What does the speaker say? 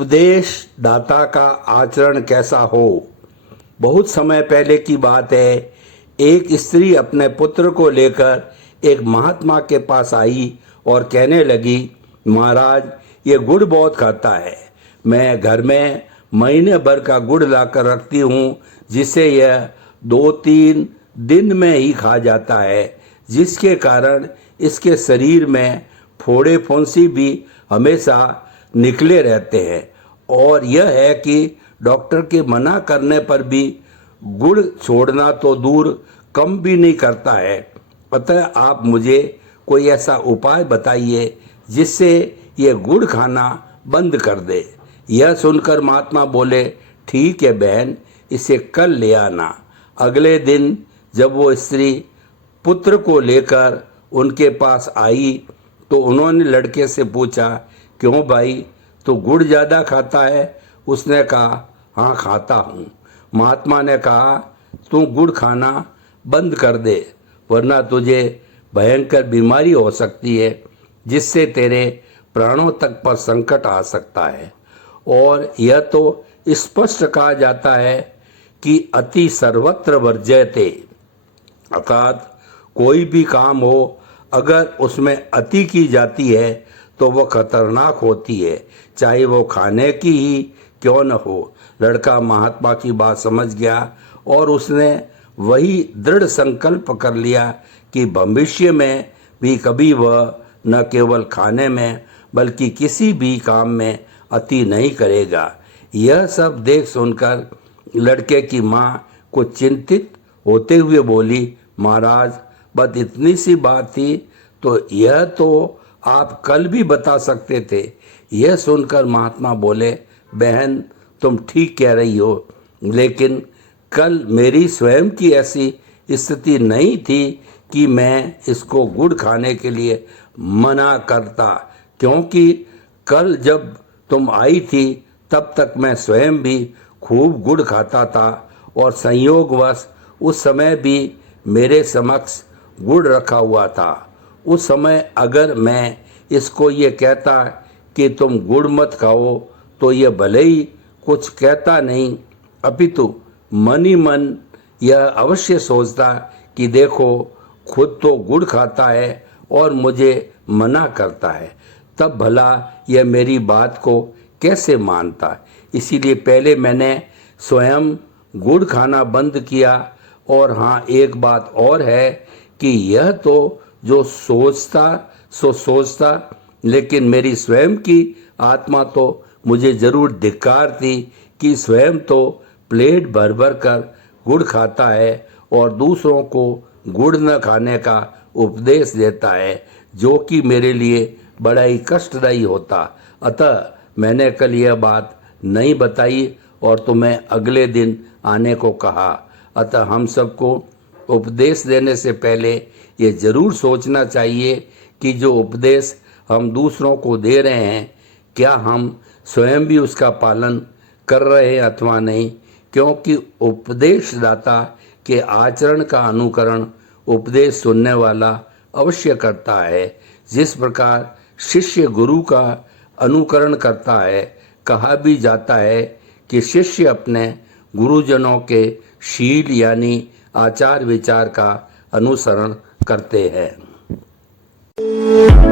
उपदेश दाता का आचरण कैसा हो। बहुत समय पहले की बात है। एक स्त्री अपने पुत्र को लेकर एक महात्मा के पास आई और कहने लगी, महाराज, ये गुड़ बहुत खाता है। मैं घर में महीने भर का गुड़ लाकर रखती हूँ, जिसे यह 2-3 दिन में ही खा जाता है, जिसके कारण इसके शरीर में फोड़े फुंसी भी हमेशा निकले रहते हैं। और यह है कि डॉक्टर के मना करने पर भी गुड़ छोड़ना तो दूर कम भी नहीं करता है। अतः आप मुझे कोई ऐसा उपाय बताइए जिससे ये गुड़ खाना बंद कर दे। यह सुनकर महात्मा बोले, ठीक है बहन, इसे कल ले आना। अगले दिन जब वो स्त्री पुत्र को लेकर उनके पास आई तो उन्होंने लड़के से पूछा, क्यों भाई, तो गुड़ ज़्यादा खाता है? उसने कहा, हाँ खाता हूँ। महात्मा ने कहा, तू गुड़ खाना बंद कर दे, वरना तुझे भयंकर बीमारी हो सकती है, जिससे तेरे प्राणों तक पर संकट आ सकता है। और यह तो स्पष्ट कहा जाता है कि अति सर्वत्र वर्ज्यते, अर्थात कोई भी काम हो, अगर उसमें अति की जाती है तो वह खतरनाक होती है, चाहे वो खाने की ही क्यों न हो। लड़का महात्मा की बात समझ गया और उसने वही दृढ़ संकल्प कर लिया कि भविष्य में भी कभी वह न केवल खाने में बल्कि किसी भी काम में अति नहीं करेगा। यह सब देख सुनकर लड़के की माँ कुछ चिंतित होते हुए बोली, महाराज, बस इतनी सी बात थी, तो यह तो आप कल भी बता सकते थे। यह सुनकर महात्मा बोले, बहन, तुम ठीक कह रही हो, लेकिन कल मेरी स्वयं की ऐसी स्थिति नहीं थी कि मैं इसको गुड़ खाने के लिए मना करता, क्योंकि कल जब तुम आई थी तब तक मैं स्वयं भी खूब गुड़ खाता था और संयोगवश उस समय भी मेरे समक्ष गुड़ रखा हुआ था। उस समय अगर मैं इसको ये कहता कि तुम गुड़ मत खाओ तो ये भले ही कुछ कहता नहीं, अपितु मन ही मन यह अवश्य सोचता कि देखो, खुद तो गुड़ खाता है और मुझे मना करता है, तब भला यह मेरी बात को कैसे मानता। इसीलिए पहले मैंने स्वयं गुड़ खाना बंद किया। और हाँ, एक बात और है कि यह तो जो सोचता सो सोचता, लेकिन मेरी स्वयं की आत्मा तो मुझे जरूर धिक्कारती कि स्वयं तो प्लेट भर भर कर गुड़ खाता है और दूसरों को गुड़ न खाने का उपदेश देता है, जो कि मेरे लिए बड़ा ही कष्टदायी होता। अतः मैंने कल यह बात नहीं बताई और तुम्हें अगले दिन आने को कहा। अतः हम सबको उपदेश देने से पहले ये जरूर सोचना चाहिए कि जो उपदेश हम दूसरों को दे रहे हैं, क्या हम स्वयं भी उसका पालन कर रहे हैं अथवा नहीं। क्योंकि उपदेशदाता के आचरण का अनुकरण उपदेश सुनने वाला अवश्य करता है। जिस प्रकार शिष्य गुरु का अनुकरण करता है, कहा भी जाता है कि शिष्य अपने गुरुजनों के शील यानी आचार विचार का अनुसरण करते हैं।